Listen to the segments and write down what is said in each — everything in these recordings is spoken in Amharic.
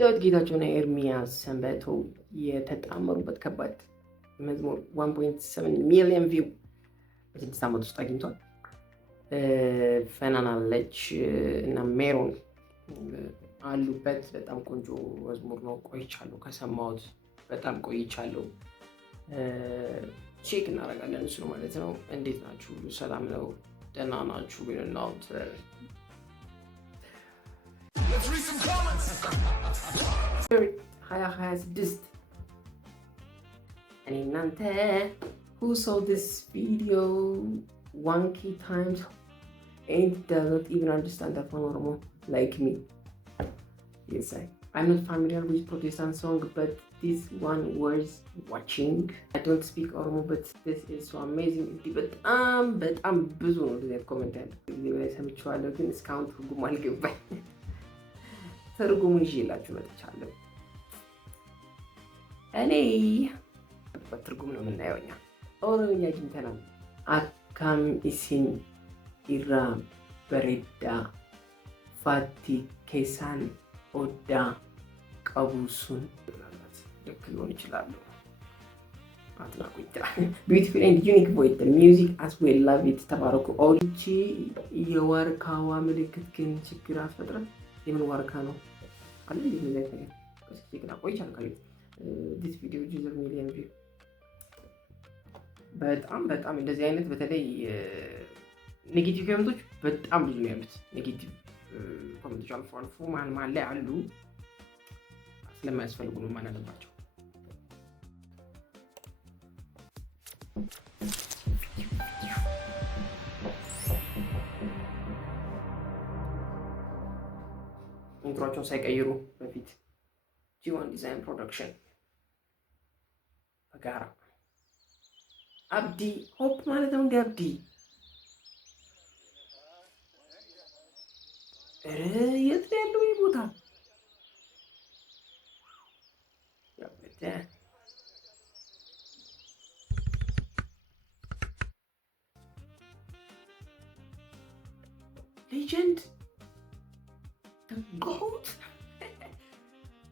ዳዊት ጌታቸውና ኤርሚያስ ሰንበቶ የተጣመሩበት ከባድ መዝሙር 1.7 ሚሊዮን ቪው በ6 ዓመት ውስጥ አግኝቷል። ፈናናለች እና ሜሮን አሉበት። በጣም ቆንጆ መዝሙር ነው። ቆይቻለሁ ከሰማሁት በጣም ቆይቻለሁ። ቼክ እናደርጋለን እሱ ማለት ነው። እንዴት ናችሁ? ሰላም ነው? ደህና ናችሁ? ግን እናንተ 2026 እኔ እናንተ who saw this video 1K times and does not even understand that one Oromo like me. Yes, I'm not familiar with Protestant song, but this one was watching. I don't speak Oromo, but this is so amazing. በጣም ብዙ ነው እንደዚህ ኮሜንት ያለው ቪዲዮ ላይ ሰምቼዋለሁ፣ ግን እስካሁን ትርጉሙ አልገባኝ። ትርጉሙን ይዤላችሁ መጥቻለሁ። እኔ በትርጉም ነው የምናየው እኛ ኦሮምኛ አግኝተናል። አካም ኢሲን ኢራ በሬዳ ፋቲ ኬሳን ኦዳ ቀቡሱን ልክ ሊሆን ይችላሉ። አትናቁኝ። ቢዩቲፉል ኤንድ ዩኒክ ቮይስ ሚውዚክ አስ ዌል ላቭ ኢት። ተባረኩ። ኦልቺ የዋርካዋ ምልክት ግን ችግር አትፈጥረም። የምን ዋርካ ነው አለ ምን ላይ ታየ እስኪ ግን ቆይቻለሁ ካለ this video deserve million view። በጣም እንደዚህ አይነት በተለይ ኔጌቲቭ ኮሜንቶች በጣም ብዙ ነው ያሉት። ኔጌቲቭ ኮሜንቶች አልፎ አልፎ ማን ላይ አሉ ስለማያስፈልጉ ነው ማናለባቸው። ኢንትሮአቸውን ሳይቀይሩ በፊት G1 ዲዛይን ፕሮዳክሽን በጋራ አብዲ ሆፕ ማለት ነው። አብዲ የት ነው ያለው ይህ ቦታ? ሌጀንድ ጎት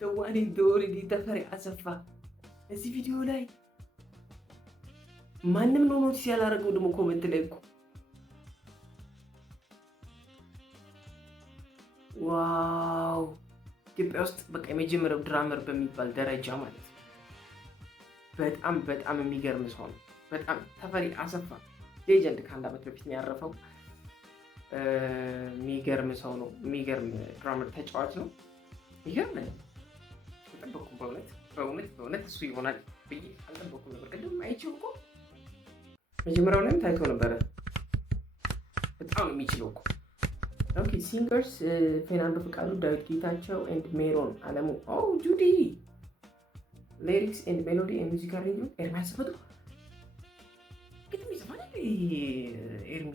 ደዋኔ ዶሪዲ ተፈሪ አሰፋ እዚህ ቪዲዮ ላይ ማንም ነው ኖቲስ ያላደረገው። ደግሞ ኮሜንት ላይ እኮ ዋው ኢትዮጵያ ውስጥ በቃ የመጀመሪያው ድራመር በሚባል ደረጃ ማለት ነው። በጣም የሚገርም ሰው ነው። በጣም ተፈሪ አሰፋ ሌጀንድ ከአንድ ዓመት በፊት ነው ያረፈው። የሚገርም ሰው ነው። የሚገርም ድራመር ተጫዋች ነው። ይገርም ነው። አልጠበኩም በእውነት እሱ ይሆናል ብዬ አልጠበኩም ነበር። ቅድም አይቼው እኮ መጀመሪያው ላይም ታይቶ ነበረ። በጣም ነው የሚችለው እኮ። ኦኬ ሲንገርስ ፌርናንዶ ፍቃዱ፣ ዳዊት ጌታቸው ኤንድ ሜሮን አለሙ። ኦ ጁዲ ሊሪክስ ኤንድ ሜሎዲ ኤንድ ሙዚክ አሬንጅመንት ኤርሚያስ ሰንበቶ። ግጥም ይዘፋል ኤርሚ።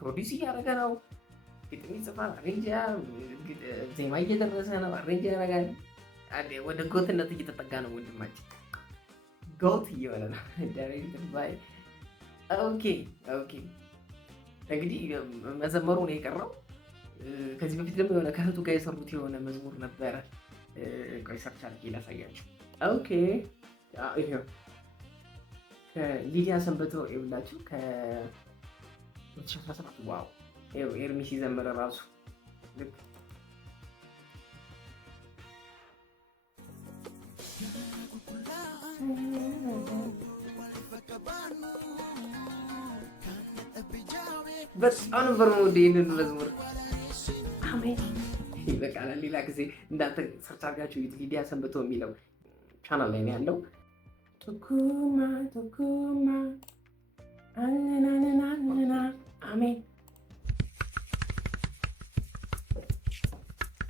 ፕሮዲስ እያደረገ ነው። ግጥም ይጽፋል፣ አሬንጅ ዜማ እየደረሰ ነው፣ አሬንጅ ያደርጋል። ወደ ጎትነት እየተጠጋ ነው ወንድማችን። ጎት እየሆነ ነው። ዳይሬክተር ባይ ኦኬ እንግዲህ መዘመሩ ነው የቀረው። ከዚህ በፊት ደግሞ የሆነ ከእህቱ ጋር የሰሩት የሆነ መዝሙር ነበረ። ቆይ ሰርች አድርጌ ላሳያችሁ። ኦኬ ይሄው ከሊዲያ ሰንበቶ ይብላችሁ ከ2017 ዋው ይሄው ኤርሚ ሲዘምር ራሱ ልክ በጣም ነበር ነው ይሄንን መዝሙር። አሜን ይበቃል። ሌላ ጊዜ እንዳንተ ሰርች አድርጋችሁ ሊዲያ ሰንበቶ የሚለው ቻናል ላይ ነው ያለው። ቱኩማ አናናናናና አሜን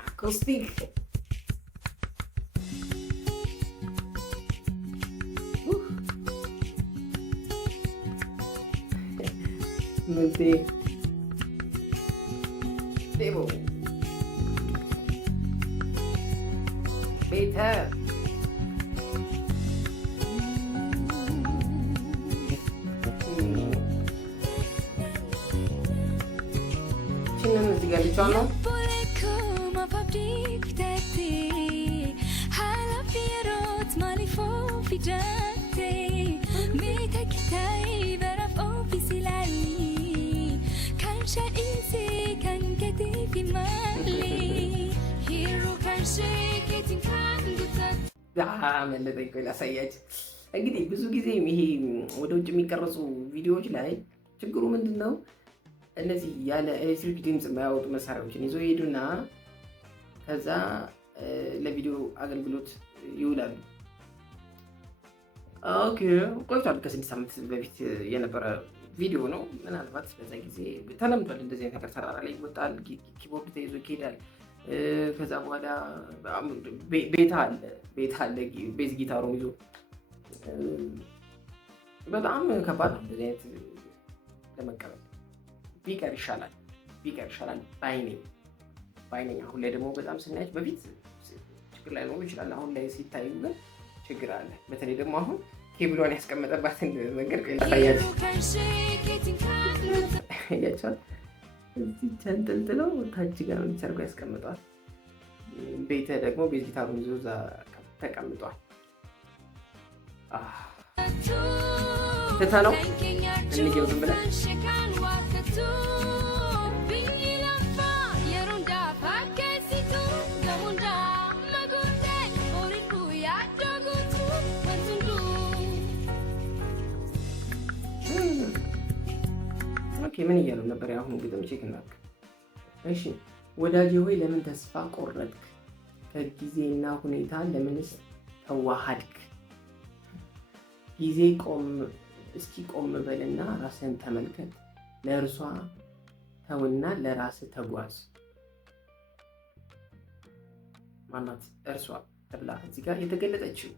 አኮስቲክ ምንቴ ዴቦ ቤተ ጋር ልቻ ነው መለጠኝ። ቆይ ላሳያችሁ። እንግዲህ ብዙ ጊዜ ይሄ ወደ ውጭ የሚቀረጹ ቪዲዮዎች ላይ ችግሩ ምንድን ነው? እነዚህ ያለ ኤሌክትሪክ ድምፅ የማያወጡ መሳሪያዎችን ይዞ ይሄዱና ከዛ ለቪዲዮ አገልግሎት ይውላሉ። ኦኬ ቆይቷል። ከ6 ሳምንት በፊት የነበረ ቪዲዮ ነው። ምናልባት በዛ ጊዜ ተለምዷል። እንደዚህ አይነት ነገር ተራራ ላይ ይወጣል፣ ኪቦርድ ተይዞ ይሄዳል። ከዛ በኋላ ቤት አለ ቤዝ ጊታሩን ይዞ በጣም ከባድ ነው። እንደዚህ አይነት ለመቀበል ቢቀር ይሻላል ባይነኝ። አሁን ላይ ደግሞ በጣም ስናያች በፊት ችግር ላይ ኖሮ ይችላል። አሁን ላይ ሲታዩ ግን ችግር አለ። በተለይ ደግሞ አሁን ኬብሏን ያስቀመጠባትን መንገድ ያቻል እዚህ ተንጠልጥለው ታች ጋር እንዲሰርጉ ያስቀምጧል። ቤተ ደግሞ ቤዝ ጊታሩን ይዞ እዛ ተቀምጧል። ትተነው እንየው ዝም ብለን ምን እያሉ ነበር? አሁን ግጥም ቼክ እናድርግ። እሺ ወዳጄ ሆይ ለምን ተስፋ ቆረጥክ? ከጊዜና ሁኔታ ለምንስ ተዋሃድክ? ጊዜ እስኪ ቆም በልና ራስን ተመልከት። ለእርሷ ተውና ለራስ ተጓዝ። ማናት እርሷ ተብላ እዚህ ጋር የተገለጠችው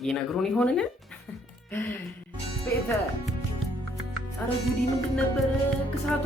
ይነግሩን ይሆንን? ቤተ አረ ጉዲ ምንድን ነበረ ክሳቷ?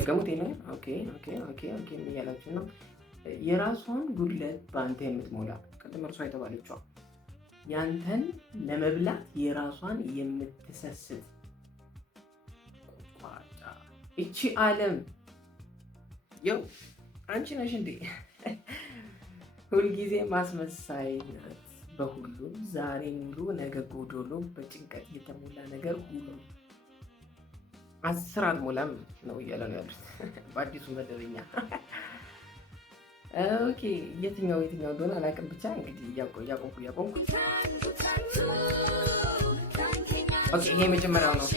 ደገሙት ነው። ኦኬ እያላችሁ ነው። የራሷን ጉድለት በአንተ የምትሞላ ቅድም እርሷ የተባለችዋ ያንተን ለመብላት የራሷን የምትሰስት እቺ ዓለም ያው አንቺ ነሽ እንዴ? ሁልጊዜ ማስመሳይ ናት በሁሉም። ዛሬ ሙሉ ነገ ጎዶሎ፣ በጭንቀት የተሞላ ነገር ሁሉ 10 አልሞላም ነው እያለ ነው ያሉት በአዲሱ መደበኛ። ኦኬ የትኛው እንደሆነ አላውቅም። ብቻ እንግዲህ እያቆምኩ ኦኬ ይሄ መጀመሪያው ነው።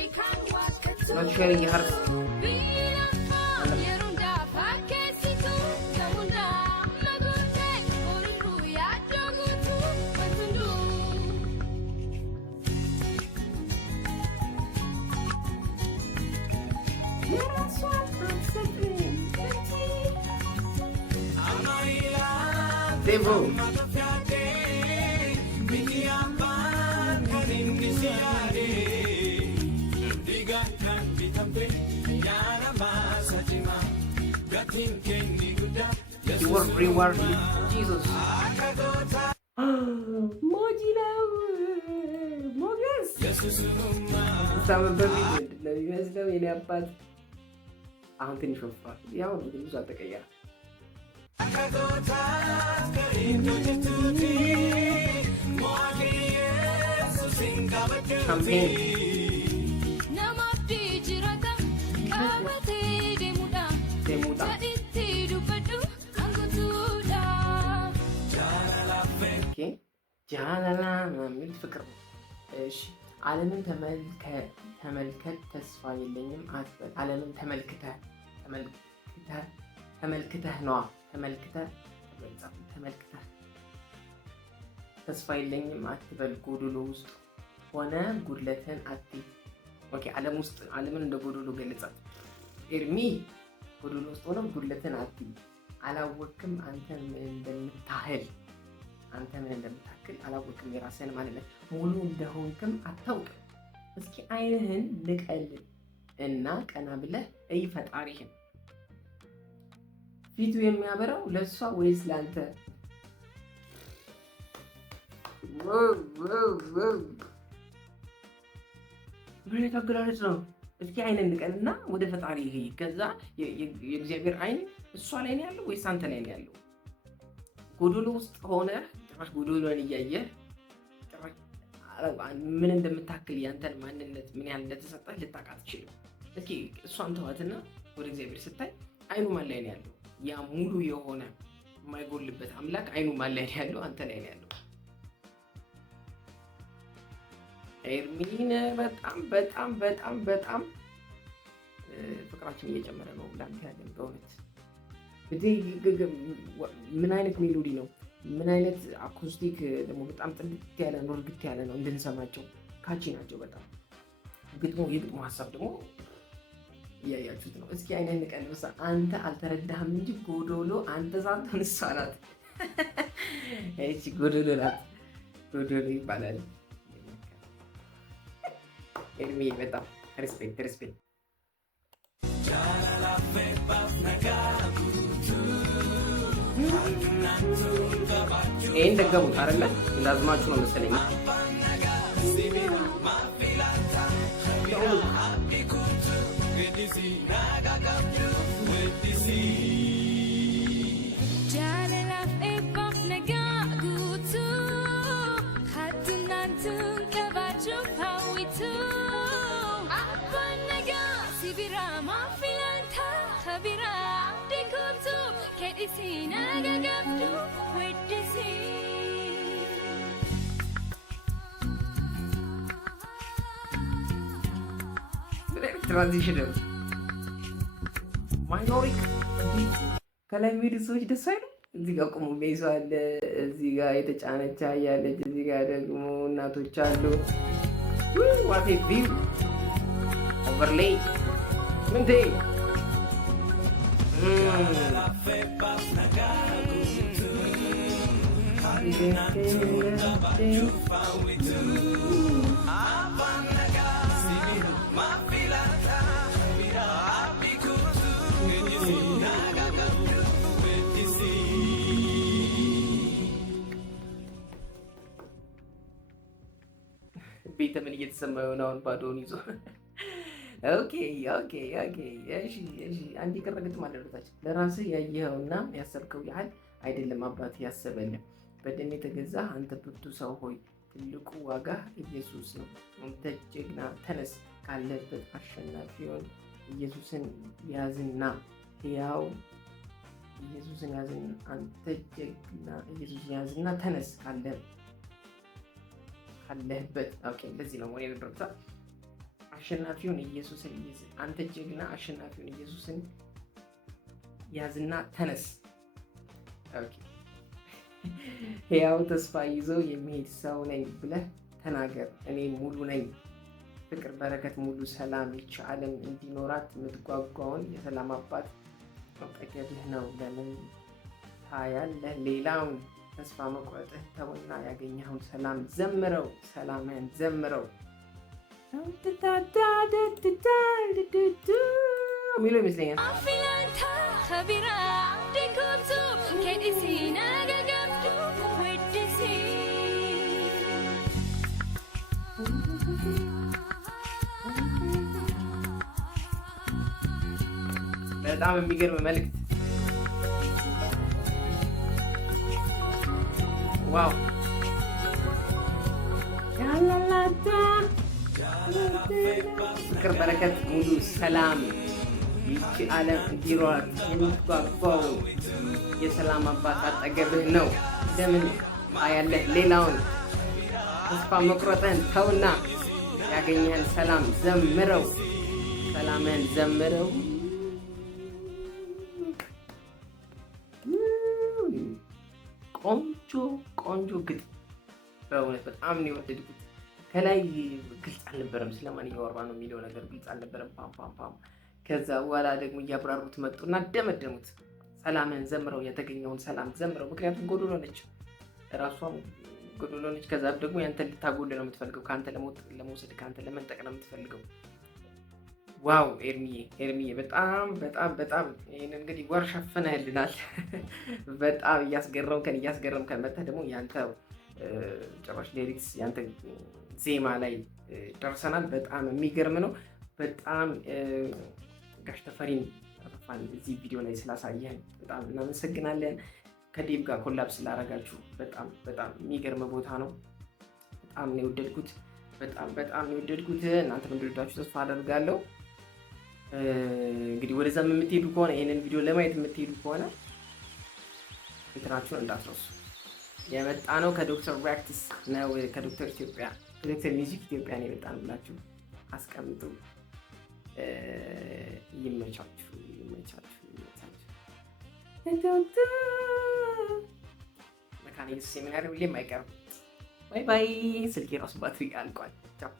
ኖት ሼሪንግ ሀርት Devo. You will reward Jesus. ሞገስ ለሚመስለው የኔ አባት አሁን ትንሽ ወፍሯል። ያው ብዙ አልተቀየረም። ጃላላ የሚል ፍቅር ነው። እሺ ዓለምን ተመልከት፣ ተስፋ የለኝም አትበል። ዓለምን ተመልክተህ ነዋ። ተመልክተህ ተስፋ የለኝም አትበል። ጎዶሎ ውስጥ ሆነ ጉድለትን አትይ። ኦኬ ዓለምን እንደ ጎዶሎ ገለጻት። ኤርሚ ጎዶሎ ውስጥ ሆነ ጉድለትን አትይ። አላወቅም አንተ ምን እንደምታክል አላወቅም። የራስህን ማንነት ሙሉ እንደሆንክም አታውቅም። እስኪ ዓይንህን ልቀል እና ቀና ብለህ እይ ፈጣሪህን። ፊቱ የሚያበራው ለእሷ ወይስ ለአንተ? ምን አይነት አገላለጽ ነው? እስኪ ዓይንን ልቀልና ወደ ፈጣሪ ይሄ ከዛ የእግዚአብሔር ዓይን እሷ ላይ ነው ያለው ወይስ አንተ ላይ ነው ያለው? ጎዶሎ ውስጥ ሆነ ጭራሽ ጎዶሎን እያየህ ምን እንደምታክል ያንተን ማንነት ምን ያህል እንደተሰጠህ ልታውቅ አትችልም። እስኪ እሷን ተዋትና ወደ እግዚአብሔር ስታይ ዓይኑ ማን ላይ ነው ያለው? ያ ሙሉ የሆነ የማይጎልበት አምላክ ዓይኑ ማን ላይ ነው ያለው? አንተ ላይ ነው ያለው። ኤርሚን በጣም በጣም በጣም በጣም ፍቅራችን እየጨመረ ነው። ላንተ ያለን በእውነት ምን አይነት ሜሎዲ ነው? ምን አይነት አኮስቲክ ደግሞ በጣም ጥልቅ ያለ ነው፣ እርግጥ ያለ ነው። እንድንሰማቸው ካቺ ናቸው በጣም። የግጥሙ ሀሳብ ደግሞ እያያችሁት ነው። እስኪ አይነት ንቀልብሳ አንተ አልተረዳህም እንጂ ጎዶሎ አንተ ሳትሆን እሷ ናት። እቺ ጎዶሎ ናት፣ ጎዶሎ ይባላል። ኤርሚ በጣም ሪስፔክት። ይህን ደገሙት አይደለ? እንዳዝማችሁ ነው መሰለኝ። ትራንዚሽን ማይኖሪክ ከላይ የሚሄዱ ሰዎች ደስ አይሉ። እዚህ ጋር ቁሙ ቤዛ አለ፣ እዚህ ጋር የተጫነች ያለች፣ እዚህ ጋር ደግሞ እናቶች አሉ። ዋቴ ቪው ኦቨርሌይ ምንቴ ቤተ ምን እየተሰማ የሆነ አሁን ባዶውን ይዞ ኦኬ። እሺ አንድ የቀረ ግጥም አለበታችን። ለራስህ ያየኸውና ያሰብከው ያህል አይደለም አባት ያሰበልህ። በደም የተገዛ አንተ ብርቱ ሰው ሆይ ትልቁ ዋጋ ኢየሱስ ነው። አንተ ጀግና ተነስ ካለበት አሸናፊውን ኢየሱስን ያዝና ሕያው ኢየሱስን ያዝና አንተ ጀግና ኢየሱስን ያዝና ተነስ ካለህበት። ኦኬ ለዚህ ነው ወሬ ድርታ አሸናፊውን ኢየሱስን አንተ ጀግና አሸናፊውን ኢየሱስን ያዝና ተነስ። ኦኬ ሕያው ተስፋ ይዞ የሚሄድ ሰው ነኝ ብለህ ተናገር። እኔ ሙሉ ነኝ ፍቅር፣ በረከት፣ ሙሉ ሰላም ይህች ዓለም እንዲኖራት የምትጓጓውን የሰላም አባት መጠገብህ ነው። ለምን ታያለህ ሌላውን? ተስፋ መቁረጥህ ተውና ያገኘኸውን ሰላም ዘምረው፣ ሰላምህን ዘምረው የሚለው ይመስለኛል። በጣም የሚገርም መልእክት። ዋው ፍቅር፣ በረከት፣ ሙሉ ሰላም ይህች ዓለም እንዲኖራት የምትጓጓው የሰላም አባት አጠገብህ ነው። ለምን ታያለህ ሌላውን? ተስፋ መቁረጥህን ተውና ያገኘህን ሰላም ዘምረው፣ ሰላምህን ዘምረው። ቆንጆ ግጥም በእውነት በጣም ነው የወደድኩት። ከላይ ግልጽ አልነበረም ስለማን እያወራ ነው የሚለው ነገር ግልጽ አልነበረም። ፓም ፓም ፓም። ከዛ በኋላ ደግሞ እያብራሩት መጡና ደመደሙት። ሰላምን ዘምረው የተገኘውን ሰላም ዘምረው፣ ምክንያቱም ጎዶሎ ነች፣ ራሷም ጎዶሎ ነች። ከዛ ደግሞ ያንተን ልታጎል ነው የምትፈልገው፣ ከአንተ ለመውሰድ ከአንተ ለመንጠቅ ነው የምትፈልገው። ዋው ኤርሚዬ በጣም በጣም በጣም ይህን እንግዲህ ወር ሸፍነህልናል። በጣም እያስገረምከን መጥተህ ደግሞ ያንተ ጭራሽ ሊሪክስ ያንተ ዜማ ላይ ደርሰናል። በጣም የሚገርም ነው። በጣም ጋሽ ተፈሪን እዚህ ቪዲዮ ላይ ስላሳየን በጣም እናመሰግናለን። ከዴቭ ጋር ኮላብ ስላደረጋችሁ በጣም በጣም የሚገርም ቦታ ነው። በጣም ነው የወደድኩት። በጣም ነው የወደድኩት። እናንተም እንደወደዳችሁ ተስፋ አደርጋለሁ። እንግዲህ ወደዛም የምትሄዱ ከሆነ ይሄንን ቪዲዮ ለማየት የምትሄዱ ከሆነ እንትናችሁን እንዳትረሱ። የመጣ ነው ከዶክተር ፕራክቲስ ነው፣ ከዶክተር ሚውዚክ ኢትዮጵያ ነው የመጣ ነው ብላችሁ አስቀምጡ። ይመቻችሁ። መካነ ኢየሱስ ሴሚናሪ ሁሌም አይቀርም። ባይ ባይ። ስልኬ ራሱ ባትሪ አልቋል። ቻው